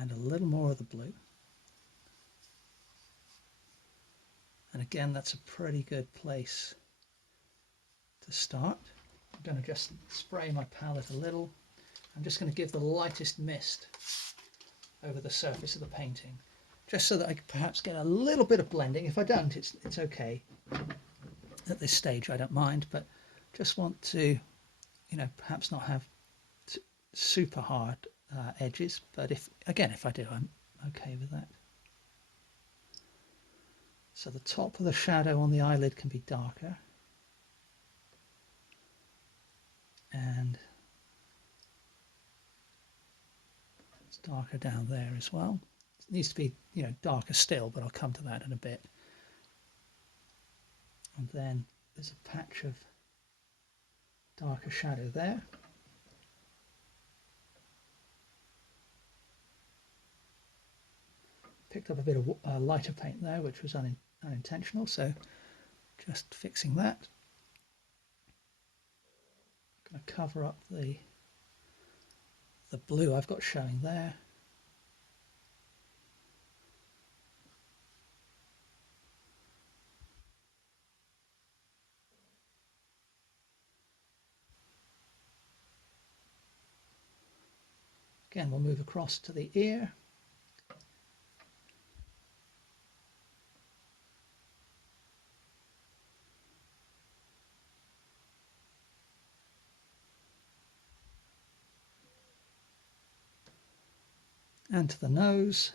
and a little more of the blue. And again, that's a pretty good place to start. I'm going to just spray my palette a little. I'm just going to give the lightest mist over the surface of the painting, just so that I can perhaps get a little bit of blending. If I don't, it's okay. At this stage, I don't mind, but just want to, perhaps not have super hard edges. But if I do, I'm okay with that. So the top of the shadow on the eyelid can be darker, and it's darker down there as well. It needs to be, darker still, but I'll come to that in a bit. And then there's a patch of darker shadow there. Picked up a bit of lighter paint there, which was unintentional, so just fixing that. I'm going to cover up the blue I've got showing there. Again, we'll move across to the ear. And to the nose.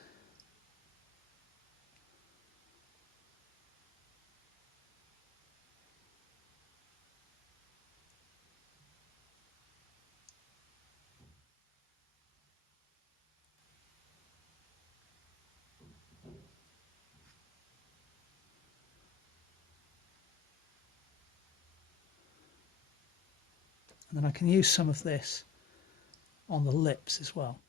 And then I can use some of this on the lips as well.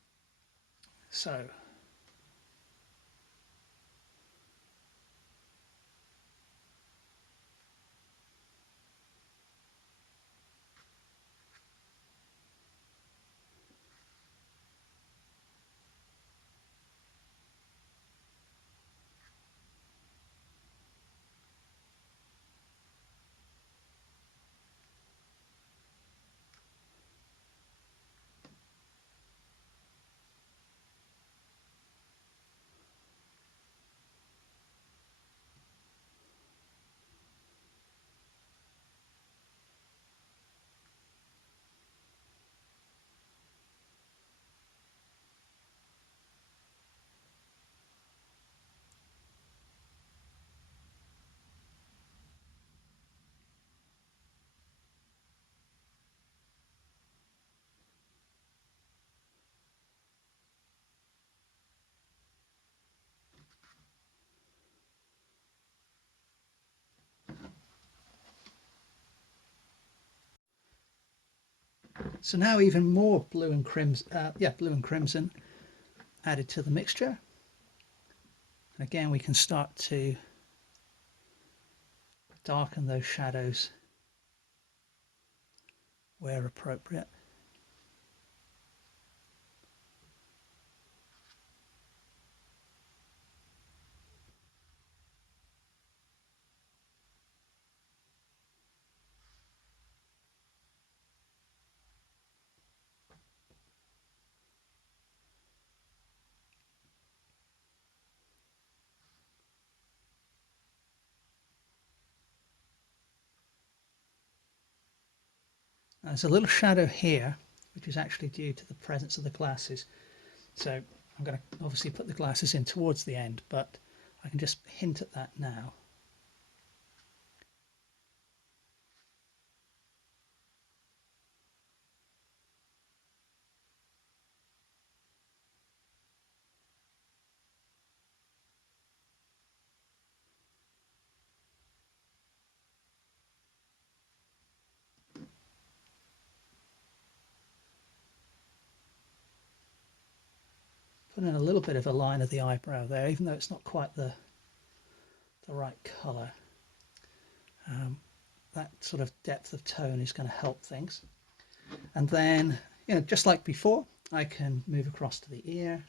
So now even more blue and crimson added to the mixture. And again, we can start to darken those shadows where appropriate. There's a little shadow here, which is actually due to the presence of the glasses. So I'm going to obviously put the glasses in towards the end, but I can just hint at that now. Put in a little bit of a line of the eyebrow there, even though it's not quite the right colour. That sort of depth of tone is going to help things. And then, just like before, I can move across to the ear.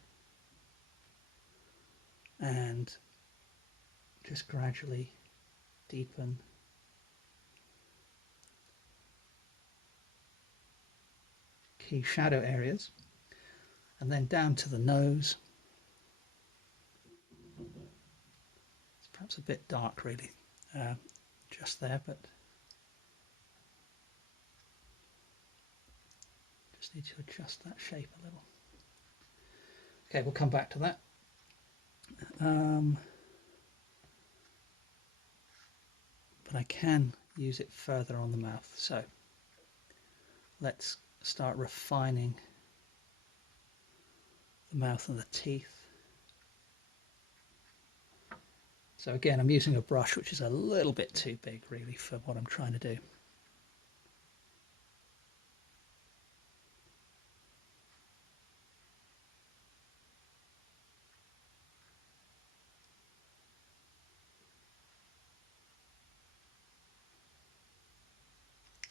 and just gradually deepen key shadow areas, and then down to the nose. It's perhaps a bit dark really, just there, but just need to adjust that shape a little. Okay, we'll come back to that. But I can use it further on the mouth. So let's start refining the mouth and the teeth. So again, I'm using a brush which is a little bit too big really for what I'm trying to do.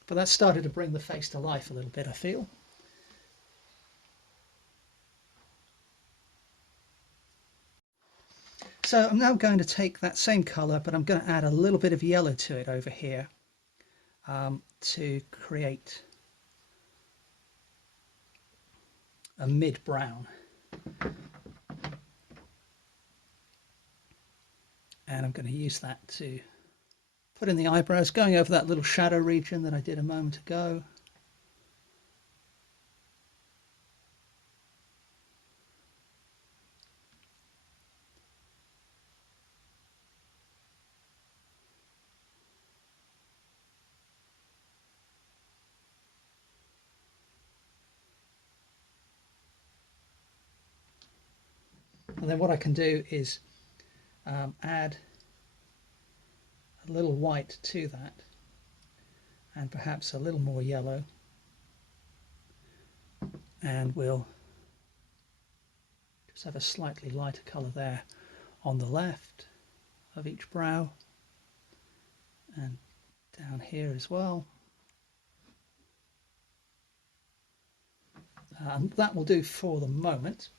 But that started to bring the face to life a little bit, I feel. So I'm now going to take that same colour, but I'm going to add a little bit of yellow to it over here to create a mid-brown. And I'm going to use that to put in the eyebrows, going over that little shadow region that I did a moment ago. And then what I can do is add a little white to that, and perhaps a little more yellow, and we'll just have a slightly lighter colour there on the left of each brow and down here as well. And that will do for the moment.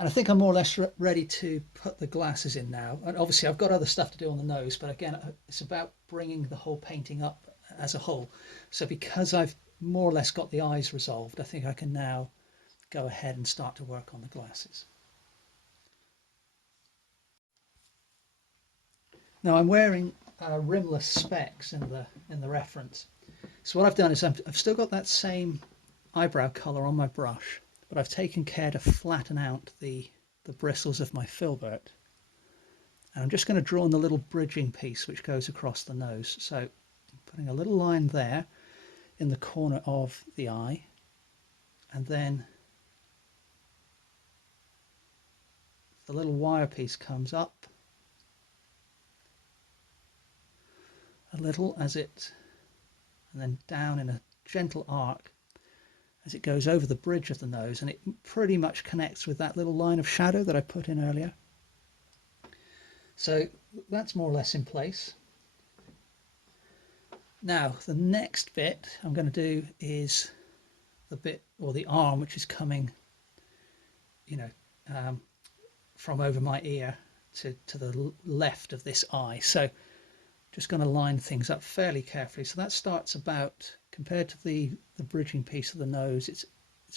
And I think I'm more or less ready to put the glasses in now. And obviously I've got other stuff to do on the nose, but again, it's about bringing the whole painting up as a whole. So because I've more or less got the eyes resolved, I think I can now go ahead and start to work on the glasses. Now I'm wearing rimless specs in the reference. So what I've done is I've still got that same eyebrow colour on my brush, but I've taken care to flatten out the bristles of my filbert. And I'm just going to draw on the little bridging piece which goes across the nose. So I'm putting a little line there in the corner of the eye, and then the little wire piece comes up a little as it, and then down in a gentle arc as it goes over the bridge of the nose, and it pretty much connects with that little line of shadow that I put in earlier. So that's more or less in place. Now the next bit I'm going to do is the bit, or the arm, which is coming, you know, from over my ear to the left of this eye. So just going to line things up fairly carefully. So that starts about, compared to the bridging piece of the nose, it's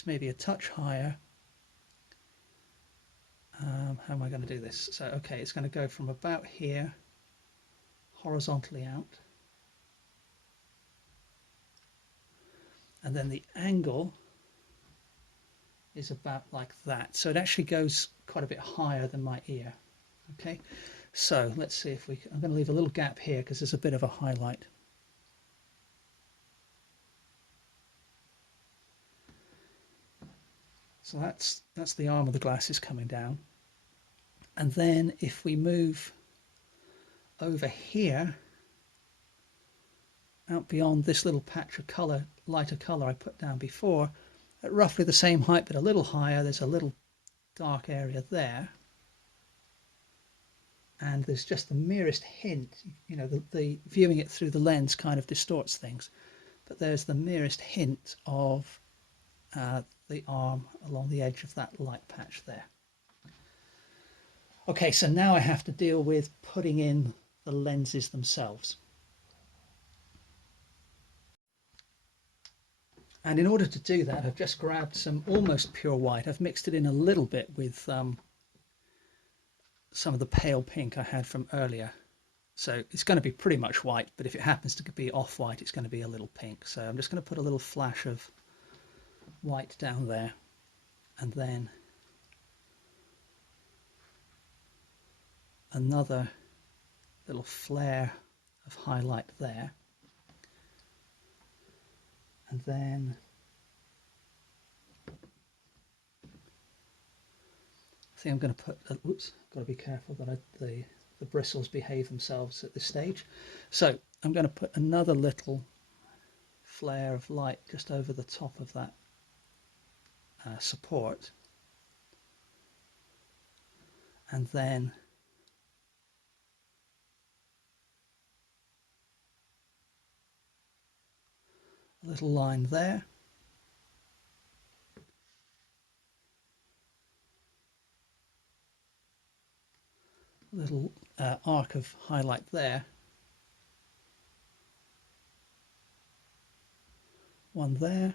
maybe a touch higher. How am I going to do this? So okay, it's going to go from about here horizontally out, and then the angle is about like that. So it actually goes quite a bit higher than my ear. Okay, so let's see if we can, I'm going to leave a little gap here because there's a bit of a highlight. So that's the arm of the glasses coming down. And then if we move over here, out beyond this little patch of colour, lighter colour I put down before, at roughly the same height but a little higher, there's a little dark area there. And there's just the merest hint, you know, the viewing it through the lens kind of distorts things, but there's the merest hint of the arm along the edge of that light patch there. Okay, so now I have to deal with putting in the lenses themselves. And in order to do that, I've just grabbed some almost pure white. I've mixed it in a little bit with some of the pale pink I had from earlier. So it's going to be pretty much white, but if it happens to be off-white, it's going to be a little pink. So I'm just going to put a little flash of white down there, and then another little flare of highlight there. And then I think I'm going to put, oops, got to be careful that the bristles behave themselves at this stage. So I'm going to put another little flare of light just over the top of that support. And then a little line there. A little arc of highlight there. One there.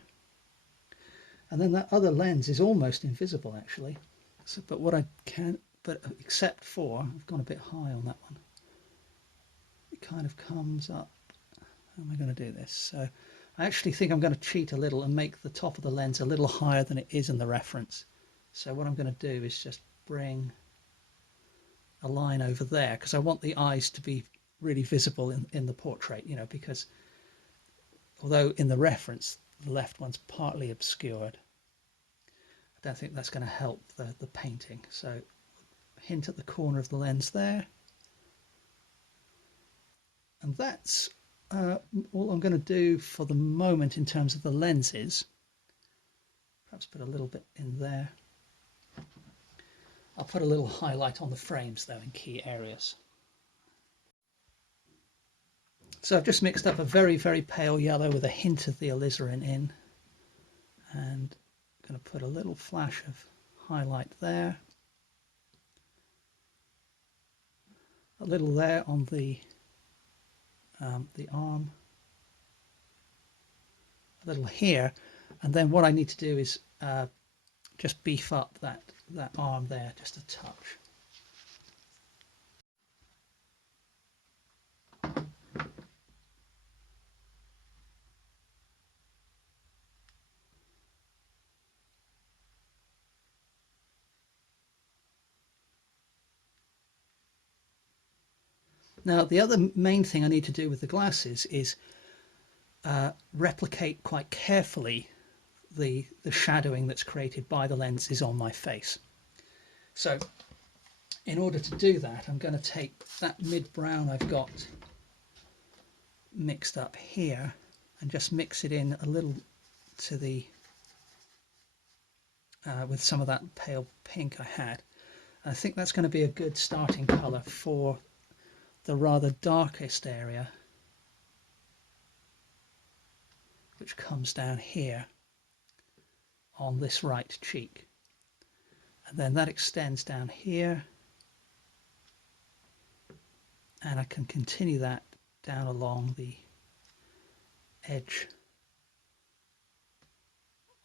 And then that other lens is almost invisible actually. So, but what I can, but except for, I've gone a bit high on that one. It kind of comes up. How am I going to do this? So I actually think I'm going to cheat a little and make the top of the lens a little higher than it is in the reference. So what I'm going to do is just bring a line over there, because I want the eyes to be really visible in the portrait, you know, because although in the reference the left one's partly obscured, I don't think that's going to help the painting. So hint at the corner of the lens there. And that's all I'm going to do for the moment in terms of the lenses. Perhaps put a little bit in there. I'll put a little highlight on the frames though in key areas. So I've just mixed up a very, very pale yellow with a hint of the alizarin in, and I'm going to put a little flash of highlight there, a little there on the arm, a little here, and then what I need to do is just beef up that arm there just a touch. Now the other main thing I need to do with the glasses is replicate quite carefully the shadowing that's created by the lenses on my face. So in order to do that, I'm going to take that mid-brown I've got mixed up here and just mix it in a little to the with some of that pale pink I had. I think that's going to be a good starting colour for the rather darkest area, which comes down here on this right cheek, and then that extends down here, and I can continue that down along the edge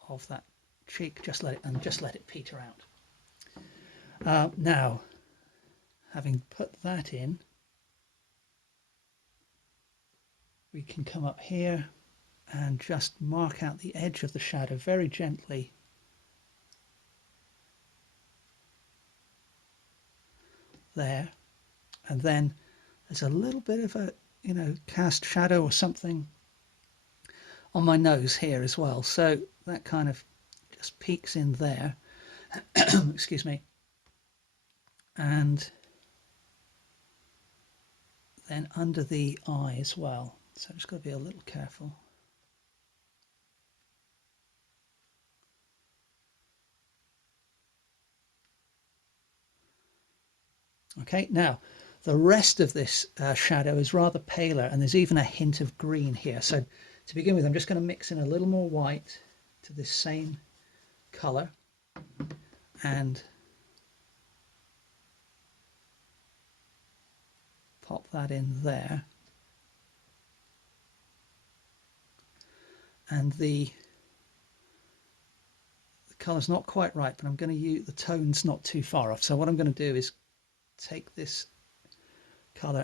of that cheek. Just let it peter out. Now, having put that in, we can come up here and just mark out the edge of the shadow very gently. There, and then there's a little bit of a, you know, cast shadow or something on my nose here as well, so that kind of just peeks in there. Excuse me. And then under the eye as well, so I've just got to be a little careful. Okay, now the rest of this shadow is rather paler, and there's even a hint of green here. So to begin with, I'm just going to mix in a little more white to this same colour, and pop that in there. And the colour's not quite right, but I'm going to use the tone's not too far off. So what I'm going to do is take this colour